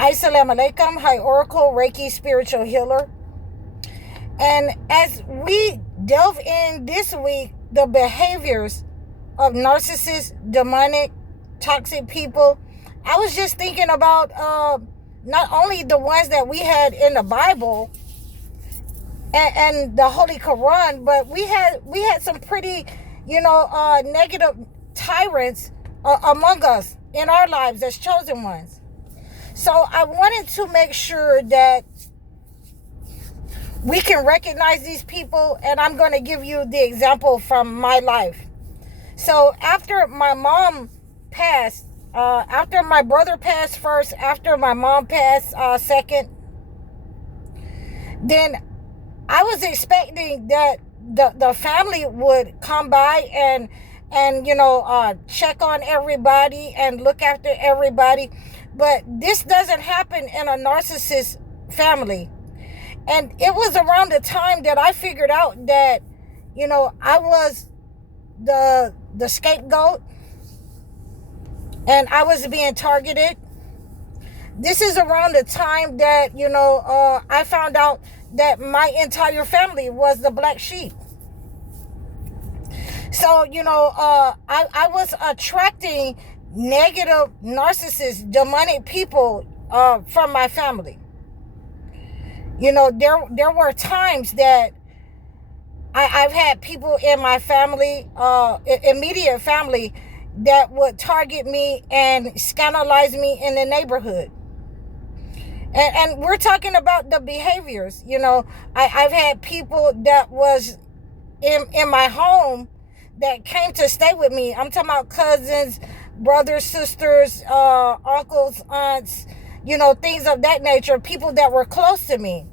Assalamu alaikum. Hi, Oracle, Reiki, spiritual healer. And as we delve in this week, the behaviors of narcissists, demonic, toxic people, I was just thinking about not only the ones that we had in the Bible and the Holy Quran, but we had some pretty, negative tyrants among us in our lives as chosen ones. So I wanted to make sure that we can recognize these people, and I'm going to give you the example from my life. So after my mom passed, after my brother passed first, after my mom passed second, then I was expecting that the family would come by and check on everybody and look after everybody. But this doesn't happen in a narcissist family. And it was around the time that I figured out that, I was the scapegoat and I was being targeted. This is around the time that, I found out that my entire family was the black sheep. So, I was attracting negative, narcissists, demonic people from my family. There were times that I've had people in my family, immediate family, that would target me and scandalize me in the neighborhood. And we're talking about the behaviors. I've had people that was in my home that came to stay with me. I'm talking about cousins, brothers, sisters, uncles, aunts, things of that nature, people that were close to me,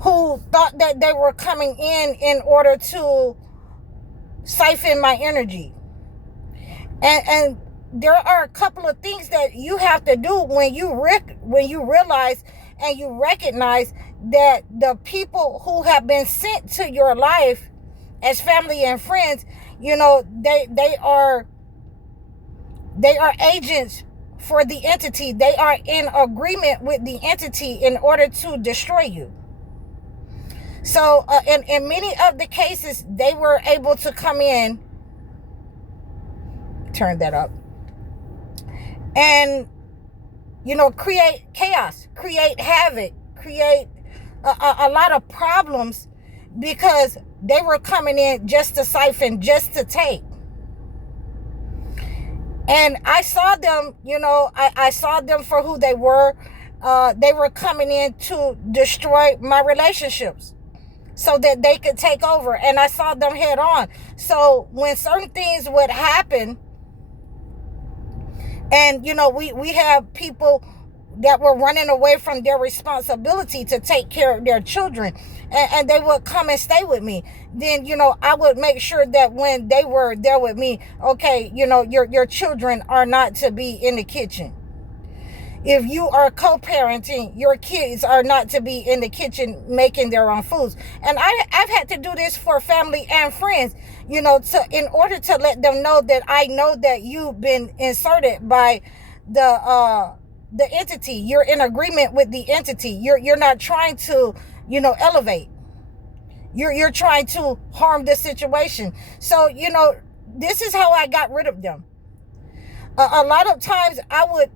who thought that they were coming in order to siphon my energy. And there are a couple of things that you have to do when you realize and you recognize that the people who have been sent to your life as family and friends, they are agents for the entity. They are in agreement with the entity in order to destroy you. So in many of the cases, they were able to come in, turn that up, and create chaos, create havoc, create a lot of problems, because they were coming in just to siphon, just to take. And I saw them, I saw them for who they were. They were coming in to destroy my relationships so that they could take over. And I saw them head on. So when certain things would happen, and, we have people that were running away from their responsibility to take care of their children, and they would come and stay with me. Then, I would make sure that when they were there with me, okay, your children are not to be in the kitchen. If you are co-parenting, your kids are not to be in the kitchen making their own foods. And I've had to do this for family and friends, in order to let them know that I know that you've been inserted by the entity. You're in agreement with the entity. You're not trying to, elevate. You're trying to harm the situation. So, this is how I got rid of them. A lot of times I would,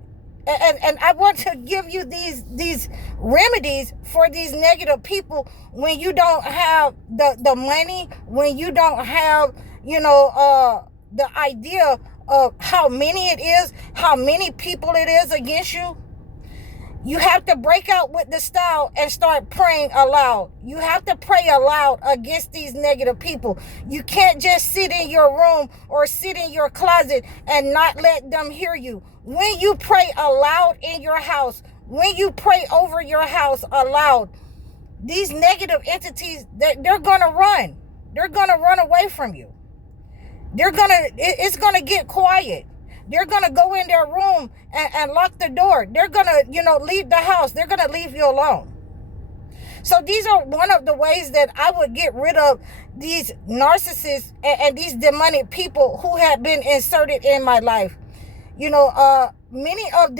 and I want to give you these remedies for these negative people when you don't have the money, when you don't have, the idea of how many it is, how many people it is against you. You have to break out with the style and start praying aloud. You have to pray aloud against these negative people. You can't just sit in your room or sit in your closet and not let them hear you. When you pray aloud in your house, when you pray over your house aloud, these negative entities, they're going to run. They're going to run away from you. It's going to get quiet. They're going to go in their room and lock the door. They're going to, leave the house. They're going to leave you alone. So these are one of the ways that I would get rid of these narcissists and these demonic people who have been inserted in my life. Many of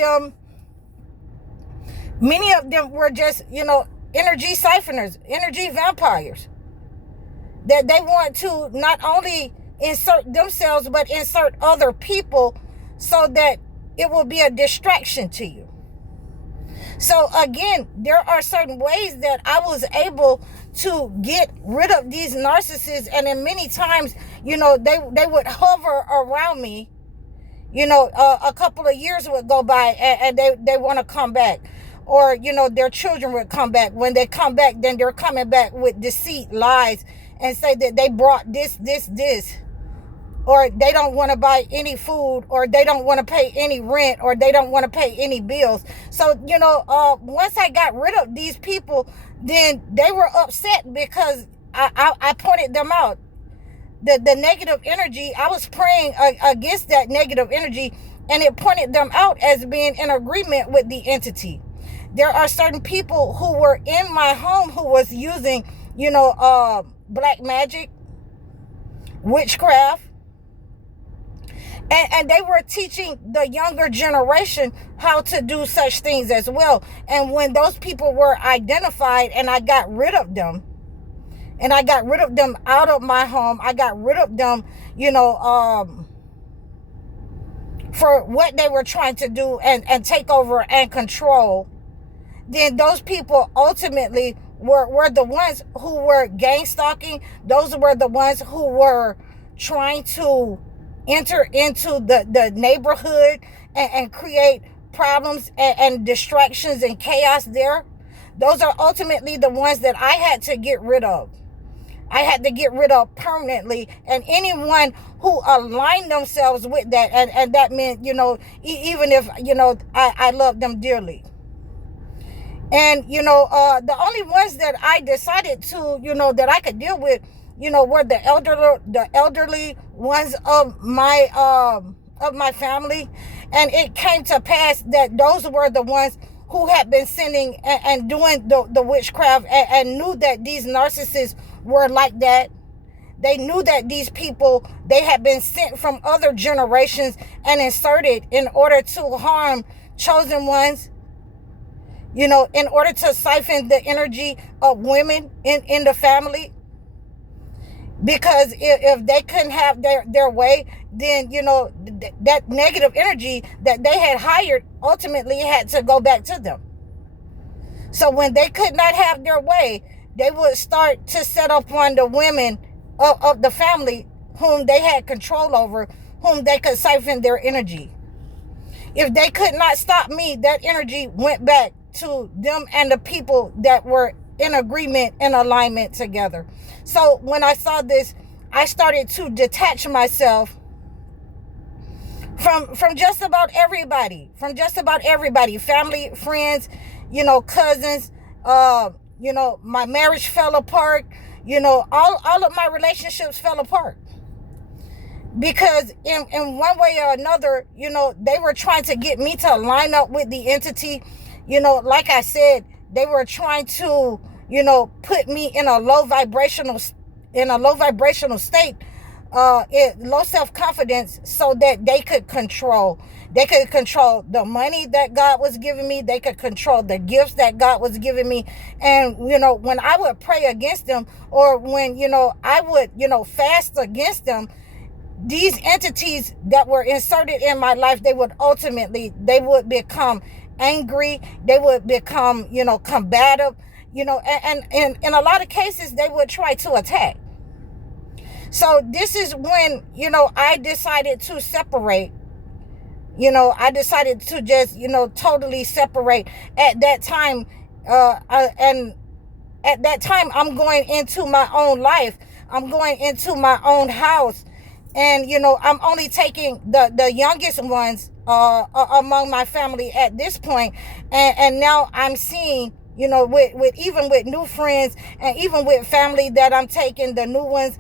them were just, energy siphoners, energy vampires, that they want to not only insert themselves but insert other people so that it will be a distraction to you. So again, there are certain ways that I was able to get rid of these narcissists, and then many times, they would hover around me. A couple of years would go by, and they want to come back, or their children would come back. When they come back, then they're coming back with deceit, lies, and say that they brought this, or they don't want to buy any food, or they don't want to pay any rent, or they don't want to pay any bills. So, once I got rid of these people, then they were upset because I pointed them out. The negative energy, I was praying against that negative energy, and it pointed them out as being in agreement with the entity. There are certain people who were in my home who was using, black magic, witchcraft, and they were teaching the younger generation how to do such things as well. And when those people were identified and I got rid of them, and I got rid of them out of my home, I got rid of them, for what they were trying to do and take over and control, then those people ultimately were the ones who were gang stalking. Those were the ones who were trying to enter into the neighborhood and create problems and distractions and chaos there. Those are ultimately the ones that I had to get rid of. I had to get rid of permanently, and anyone who aligned themselves with that, and that meant, even if, I love them dearly. And, the only ones that I decided to, that I could deal with, were the elderly ones of my family. And it came to pass that those were the ones who had been sending and doing the witchcraft, and knew that these narcissists were like that. They knew that these people, they had been sent from other generations and inserted in order to harm chosen ones, in order to siphon the energy of women in the family. Because if they couldn't have their way, then, that negative energy that they had hired ultimately had to go back to them. So when they could not have their way, they would start to set up on the women of the family whom they had control over, whom they could siphon their energy. If they could not stop me, that energy went back to them and the people that were in agreement and alignment together. So when I saw this, I started to detach myself from just about everybody, family, friends, cousins, my marriage fell apart, all of my relationships fell apart. Because in one way or another, they were trying to get me to line up with the entity. Like I said, they were trying to, put me in a low vibrational state, low self-confidence, so that they could control. They could control the money that God was giving me. They could control the gifts that God was giving me. And, when I would pray against them, or when, I would, fast against them, these entities that were inserted in my life, they would become angry. They would become, combative, and in a lot of cases, they would try to attack. So this is when, I decided to separate. I decided to just, totally separate at that time. And at that time, I'm going into my own life. I'm going into my own house. And, I'm only taking the youngest ones among my family at this point. And now I'm seeing, with even with new friends, and even with family that I'm taking, the new ones,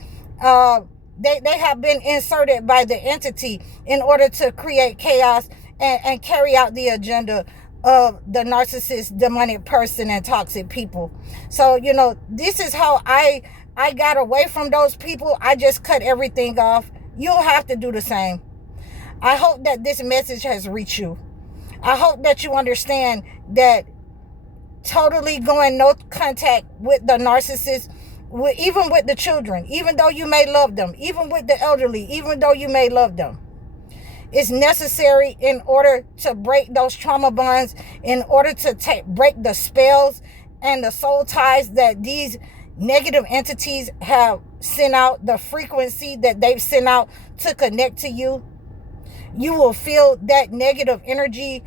they have been inserted by the entity in order to create chaos and carry out the agenda of the narcissist, demonic person, and toxic people. So, this is how I got away from those people. I just cut everything off. You'll have to do the same. I hope that this message has reached you. I hope that you understand that totally going no contact with the narcissist, even with the children, even though you may love them, even with the elderly, even though you may love them, is necessary in order to break those trauma bonds, in order to break the spells and the soul ties that these negative entities have sent out, the frequency that they've sent out to connect to you. You will feel that negative energy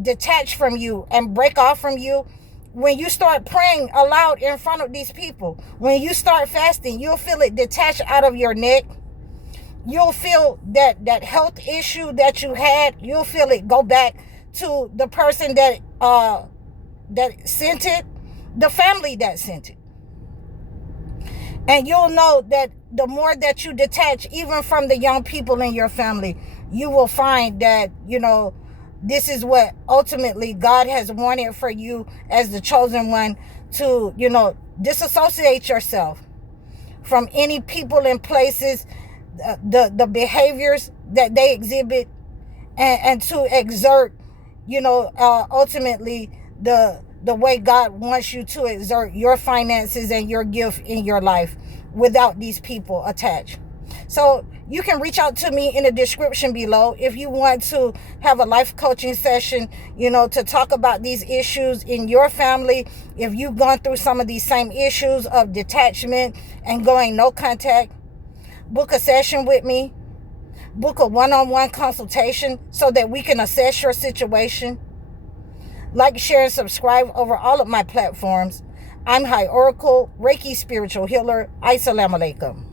detach from you and break off from you when you start praying aloud in front of these people. When you start fasting, you'll feel it detach out of your neck. You'll feel that health issue that you had, you'll feel it go back to the person that sent it, the family that sent it. And you'll know that the more that you detach, even from the young people in your family, you will find that, this is what ultimately God has wanted for you as the chosen one, to, disassociate yourself from any people and places, the behaviors that they exhibit, and to exert, ultimately the way God wants you to exert your finances and your gift in your life without these people attached. So you can reach out to me in the description below if you want to have a life coaching session, to talk about these issues in your family. If you've gone through some of these same issues of detachment and going no contact, book a session with me. Book a one-on-one consultation so that we can assess your situation. Like, share, and subscribe over all of my platforms. I'm High Oracle, Reiki Spiritual Healer. Assalamu alaikum.